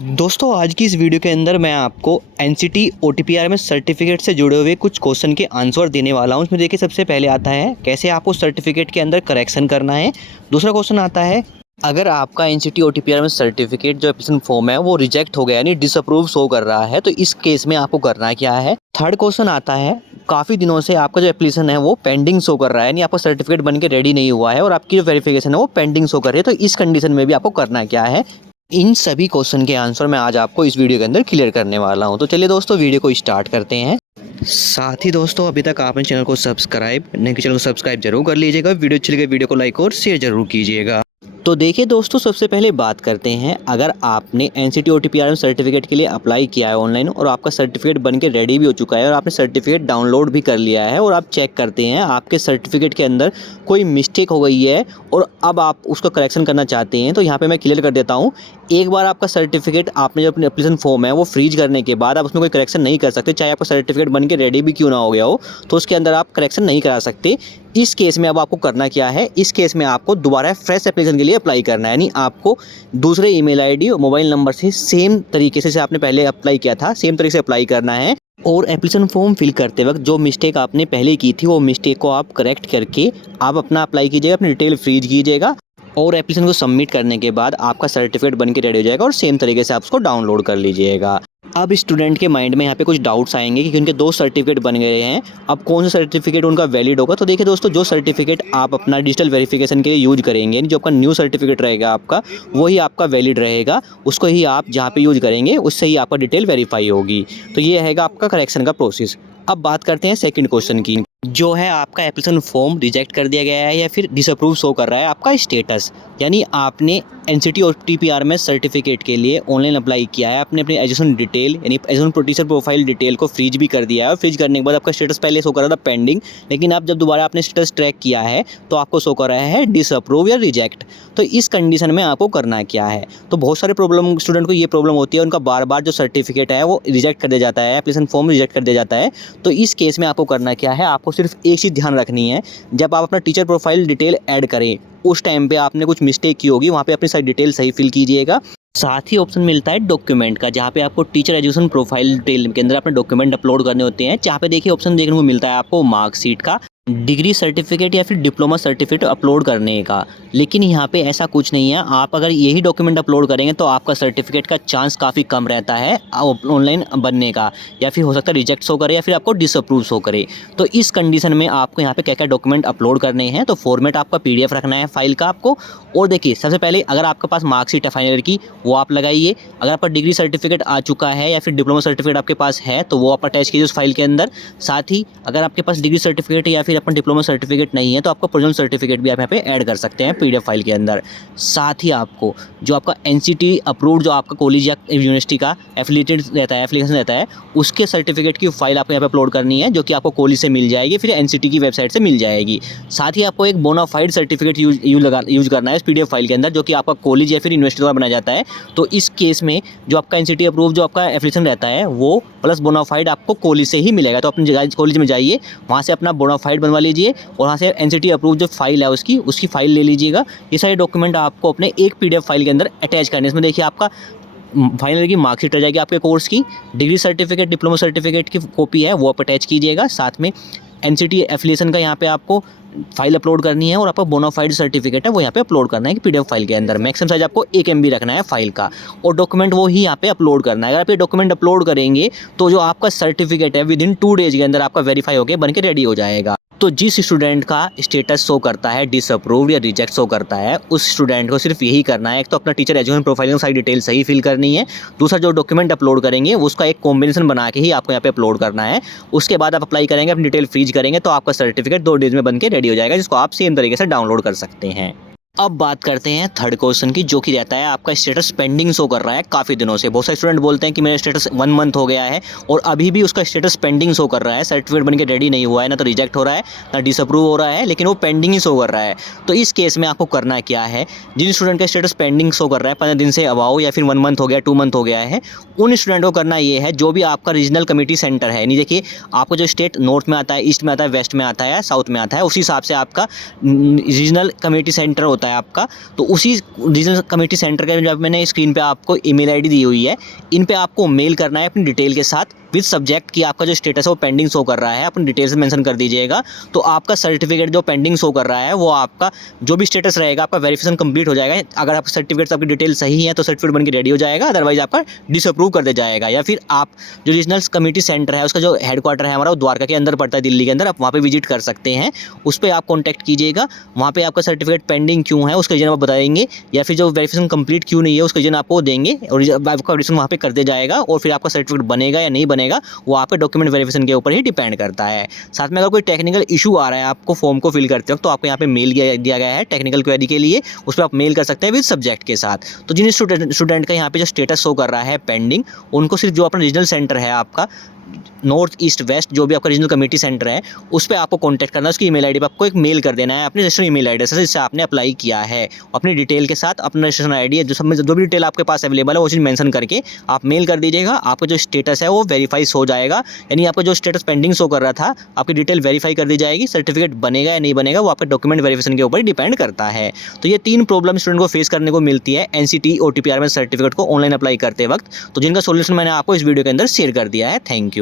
दोस्तों आज की इस वीडियो के अंदर मैं आपको एनसीटी ओटीपीआरएमएस सर्टिफिकेट से जुड़े हुए कुछ क्वेश्चन के आंसर देने वाला हूं। उसमें देखिए सबसे पहले आता है कैसे आपको सर्टिफिकेट के अंदर करेक्शन करना है। दूसरा क्वेश्चन आता है अगर आपका एनसीटी ओटीपीआरएमएस सर्टिफिकेट जो एप्लीकेशन फॉर्म है वो रिजेक्ट हो गया यानी डिसअप्रूव शो कर रहा है तो इस केस में आपको करना क्या है। थर्ड क्वेश्चन आता है काफ़ी दिनों से आपका जो एप्लीकेशन है वो पेंडिंग शो कर रहा है यानी आपका सर्टिफिकेट बन के रेडी नहीं हुआ है और आपकी जो वेरिफिकेशन है वो पेंडिंग शो कर रही है तो इस कंडीशन में भी आपको करना क्या है। इन सभी क्वेश्चन के आंसर मैं आज आपको इस वीडियो के अंदर क्लियर करने वाला हूं। तो चलिए दोस्तों वीडियो को स्टार्ट करते हैं। साथ ही दोस्तों अभी तक आपने चैनल को सब्सक्राइब नहीं किया, चैनल को सब्सक्राइब जरूर कर लीजिएगा। वीडियो अच्छी लगे वीडियो को लाइक और शेयर जरूर कीजिएगा। तो देखिए दोस्तों सबसे पहले बात करते हैं अगर आपने एनसीटी ओटीपीआरएमएस सर्टिफिकेट के लिए अप्लाई किया है ऑनलाइन और आपका सर्टिफिकेट बन के रेडी भी हो चुका है और आपने सर्टिफिकेट डाउनलोड भी कर लिया है और आप चेक करते हैं आपके सर्टिफिकेट के अंदर कोई मिस्टेक हो गई है और अब आप उसका करेक्शन करना चाहते हैं तो यहाँ पे मैं क्लियर कर देता हूँ। एक बार आपका सर्टिफिकेट आपने जो अपनी एप्लीकेशन फॉर्म है वो फ्रीज करने के बाद आप उसमें कोई करेक्शन नहीं कर सकते, चाहे आपका सर्टिफिकेट बन के रेडी भी क्यों ना हो गया हो तो उसके अंदर आप करेक्शन नहीं करा सकते। इस केस में अब आपको करना क्या है, इस केस में आपको दोबारा फ्रेश एप्लीकेशन के लिए अप्लाई करना है यानी आपको दूसरे ईमेल आईडी और मोबाइल नंबर से सेम तरीके से आपने पहले अप्लाई किया था सेम तरीके से अप्लाई करना है और एप्लीकेशन फॉर्म फिल करते वक्त जो मिस्टेक आपने पहले की थी वो मिस्टेक को आप करेक्ट करके आप अपना अप्लाई कीजिएगा, अपनी डिटेल फ्रीज कीजिएगा और एप्लीकेशन को सबमिट करने के बाद आपका सर्टिफिकेट बन के रेडी हो जाएगा और सेम तरीके से आप उसको डाउनलोड कर लीजिएगा। अब स्टूडेंट के माइंड में यहाँ पे कुछ डाउट्स आएंगे कि उनके दो सर्टिफिकेट बन गए हैं, अब कौन सा सर्टिफिकेट उनका वैलिड होगा। तो देखिए दोस्तों जो सर्टिफिकेट आप अपना डिजिटल वेरिफिकेशन के लिए यूज करेंगे यानी जो आपका न्यू सर्टिफिकेट रहेगा आपका वही आपका वैलिड रहेगा, उसको ही आप जहाँ पे यूज करेंगे उससे ही आपका डिटेल वेरीफाई होगी। तो ये रहेगा आपका करेक्शन का प्रोसेस। अब बात करते हैं सेकंड क्वेश्चन की, जो है आपका एप्लीकेशन फॉर्म रिजेक्ट कर दिया गया है या फिर डिसअप्रूव शो कर रहा है आपका स्टेटस, यानी आपने एनसीटी ओटीपीआरएमएस सर्टिफिकेट के लिए ऑनलाइन अप्लाई किया है, आपने अपनी एजुकेशन डिटेल यानी एजुकेशन टीचर प्रोफाइल डिटेल को फ्रीज भी कर दिया है और फ्रीज करने के बाद आपका स्टेटस पहले शो कर रहा था पेंडिंग, लेकिन आप जब दोबारा आपने स्टेटस ट्रैक किया है तो आपको शो कर रहा है डिसअप्रूव या रिजेक्ट। तो इस कंडीशन में आपको करना क्या है, तो बहुत सारे प्रॉब्लम स्टूडेंट को ये प्रॉब्लम होती है, उनका बार बार जो सर्टिफिकेट है वो रिजेक्ट कर दिया जाता है, एप्लीकेशन फॉर्म रिजेक्ट कर दिया जाता है। तो इस केस में आपको करना क्या है, आपको सिर्फ एक चीज़ ध्यान रखनी है, जब आप अपना टीचर प्रोफाइल डिटेल ऐड करें उस टाइम पे आपने कुछ मिस्टेक की होगी, वहाँ पे अपनी सारी डिटेल सही फिल कीजिएगा। साथ ही ऑप्शन मिलता है डॉक्यूमेंट का, जहाँ पे आपको टीचर एजुकेशन प्रोफाइल डिटेल के अंदर अपने डॉक्यूमेंट अपलोड करने होते हैं, जहाँ पे देखिए ऑप्शन देखने को मिलता है आपको मार्कशीट का, डिग्री सर्टिफिकेट या फिर डिप्लोमा सर्टिफिकेट अपलोड करने का। लेकिन यहाँ पे ऐसा कुछ नहीं है, आप अगर यही डॉक्यूमेंट अपलोड करेंगे तो आपका सर्टिफिकेट का चांस काफ़ी कम रहता है ऑनलाइन बनने का, या फिर हो सकता है रिजेक्ट शो करे या फिर आपको डिसअप्रूव शो करे। तो इस कंडीशन में आपको यहाँ पे क्या क्या डॉक्यूमेंट अपलोड करने हैं, तो फॉर्मेट आपका पीडीएफ रखना है फाइल का आपको। और देखिए सबसे पहले अगर आपके पास मार्कशीट है फाइनल ईयर की वो आप लगाइए, अगर आपका डिग्री सर्टिफिकेट आ चुका है या फिर डिप्लोमा सर्टिफिकेट आपके पास है तो वो आप अटैच कीजिए उस फाइल के अंदर। साथ ही अगर आपके पास डिग्री सर्टिफिकेट या फिर अपना डिप्लोमा सर्टिफिकेट नहीं है तो आपका प्रोविजनल सर्टिफिकेट भी आप यहाँ पे ऐड कर सकते हैं पीडीएफ फाइल के अंदर। साथ ही आपको जो आपका एनसीटी अप्रूव्ड जो आपका कॉलेज या यूनिवर्सिटी का एफिलिएटेड रहता है एप्लीकेशन रहता है उसके सर्टिफिकेट की फाइल आपको यहाँ पे अपलोड करनी है, जो कि आपको कॉलेज से मिल जाएगी फिर एनसीटी की वेबसाइट से मिल जाएगी। साथ ही आपको एक बोनाफाइड सर्टिफिकेट यूज करना है इस पीडीएफ फाइल के अंदर, जो कि आपका कॉलेज या फिर यूनिवर्सिटी द्वारा बनाया जाता है। तो इस केस में जो आपका एनसीटी अप्रूव जो आपका एप्लीकेशन रहता है वो प्लस बोनाफाइड आपको कॉलेज से ही मिलेगा। तो अपने कॉलेज में जाइए, वहाँ से अपना बोनाफाइड बनवा लीजिए और वहाँ से एनसीटी अप्रूव जो फाइल है उसकी फाइल ले लीजिएगा। ये सारे डॉक्यूमेंट आपको अपने एक पीडीएफ फाइल के अंदर अटैच करने। इसमें देखिए आपका फाइनल की मार्कशीट रह जाएगी आपके कोर्स की, डिग्री सर्टिफिकेट डिप्लोमा सर्टिफिकेट की कॉपी है वो आप अटैच कीजिएगा, साथ में एनसीटी एफिलिएशन का यहाँ पे आपको फाइल अपलोड करनी है और आपका बोनाफाइड सर्टिफिकेट है वो यहाँ पे अपलोड करना है कि पीडीएफ फाइल के अंदर। मैक्सिमम साइज आपको 1 MB रखना है फाइल का और डॉक्यूमेंट वो ही यहाँ पे अपलोड करना है। अगर आप ये डॉक्यूमेंट अपलोड करेंगे तो जो आपका सर्टिफिकेट है विद इन 2 डेज के अंदर आपका वेरीफाई होकर बन के रेडी हो जाएगा। तो जिस स्टूडेंट का स्टेटस शो करता है डिसअप्रूव्ड या रिजेक्ट शो करता है उस स्टूडेंट को सिर्फ यही करना है, एक तो अपना टीचर एजुकेशन प्रोफाइल में सारी डिटेल सही फिल करनी है, दूसरा जो डॉक्यूमेंट अपलोड करेंगे उसका एक कॉम्बिनेशन बना के ही आपको यहाँ पे अपलोड करना है। उसके बाद आप अप्लाई करेंगे, अपनी डिटेल फ्रीज करेंगे तो आपका सर्टिफिकेट 2 डेज में बन के रेडी हो जाएगा, जिसको आप सेम तरीके से डाउनलोड कर सकते हैं। अब बात करते हैं थर्ड क्वेश्चन की, जो कि रहता है आपका स्टेटस पेंडिंग शो कर रहा है काफ़ी दिनों से। बहुत सारे स्टूडेंट बोलते हैं कि मेरा स्टेटस 1 मंथ हो गया है और अभी भी उसका स्टेटस पेंडिंग शो कर रहा है, सर्टिफिकेट बनके रेडी नहीं हुआ है, ना तो रिजेक्ट हो रहा है ना डिसअप्रूव हो रहा है, लेकिन वो पेंडिंग ही शो कर रहा है। तो इस केस में आपको करना क्या है, जिन स्टूडेंट का स्टेटस पेंडिंग शो कर रहा है 15 दिन से अबाव या फिर 1 मंथ हो गया 2 मंथ हो गया है, उन स्टूडेंट को करना ये है जो भी आपका रीजनल कमेटी सेंटर है, नहीं देखिए आपको जो स्टेट नॉर्थ में आता है, ईस्ट में आता है, वेस्ट में आता है, साउथ में आता है, उस हिसाब से आपका रीजनल कमेटी सेंटर होता होता है आपका, तो उसी रीजनल कमेटी सेंटर का जो मैंने स्क्रीन पे आपको ईमेल आईडी दी हुई है, इन पे आपको मेल करना है अपनी डिटेल के साथ विद सब्जेक्ट कि आपका जो स्टेटस है वो पेंडिंग शो कर रहा है, अपनी डिटेल्स मेंशन कर दीजिएगा। तो आपका सर्टिफिकेट जो पेंडिंग शो कर रहा है वो आपका जो भी स्टेटस रहेगा आपका वेरिफिकेशन कंप्लीट हो जाएगा। अगर आपका सर्टिफिकेट आपकी डिटेल सही है तो सर्टिफिकेट बन के रेडी हो जाएगा, अदरवाइज आपका डिसअप्रूव कर दिया जाएगा। या फिर आप जो रीजनल कमेटी सेंटर है उसका जो हेडक्वार्टर है हमारा वो द्वारका के अंदर पड़ता है, दिल्ली के अंदर, आप वहाँ पे विजिट कर सकते हैं। उस पर आप कॉन्टैक्ट कीजिएगा, वहाँ पे आपका सर्टिफिकेट पेंडिंग क्यों है उसका रीजन आप बताएंगे, या फिर जो वेरिफिकेशन कंप्लीट क्यों नहीं है उसका रीजन आपको देंगे और आपका वेरिफिकेशन वहाँ पे कर दिया जाएगा। और फिर आपका सर्टिफिकेट बनेगा या नहीं बनेगा वो आपके डॉक्यूमेंट वेरिफिकेशन के ऊपर ही डिपेंड करता है। साथ में अगर कोई टेक्निकल इशू आ रहा है आपको फॉर्म को फिल करते वक्त, तो आपको यहाँ पे मेल दिया गया है टेक्निकल क्वेरी के लिए, उस पर आप मेल कर सकते हैं विद सब्जेक्ट के साथ। तो जिन स्टूडेंट का यहाँ पे जो स्टेटस शो कर रहा है पेंडिंग, उनको सिर्फ जो अपना रीजनल सेंटर है आपका नॉर्थ ईस्ट वेस्ट जो भी आपका रीजनल कमेटी सेंटर है उस पर आपको कांटेक्ट करना है। उसकी ईमेल आईडी पर आपको एक मेल कर देना है अपने रजिस्टर्ड ईमेल आईडी से जिससे आपने अप्लाई किया है, अपनी डिटेल के साथ अपना रजिस्ट्रेशन आईडी जो भी डिटेल आपके पास अवेलेबल है वो चीज़ मेंशन करके आप मेल कर दीजिएगा। आपका जो स्टेटस है वो वेरीफाई हो जाएगा, यानी आपका जो स्टेटस पेंडिंग शो कर रहा था आपकी डिटेल वेरीफाई कर दी जाएगी। सर्टिफिकेट बनेगा या नहीं बनेगा वो आपके डॉक्यूमेंट वेरिफिकेशन के ऊपर डिपेंड करता है। तो ये 3 प्रॉब्लम स्टूडेंट को फेस करने को मिलती है NCT OTPR में सर्टिफिकेट को ऑनलाइन अप्लाई करते वक्त, तो जिनका सोल्यूशन मैंने आपको इस वीडियो के अंदर शेयर कर दिया है। Thank you.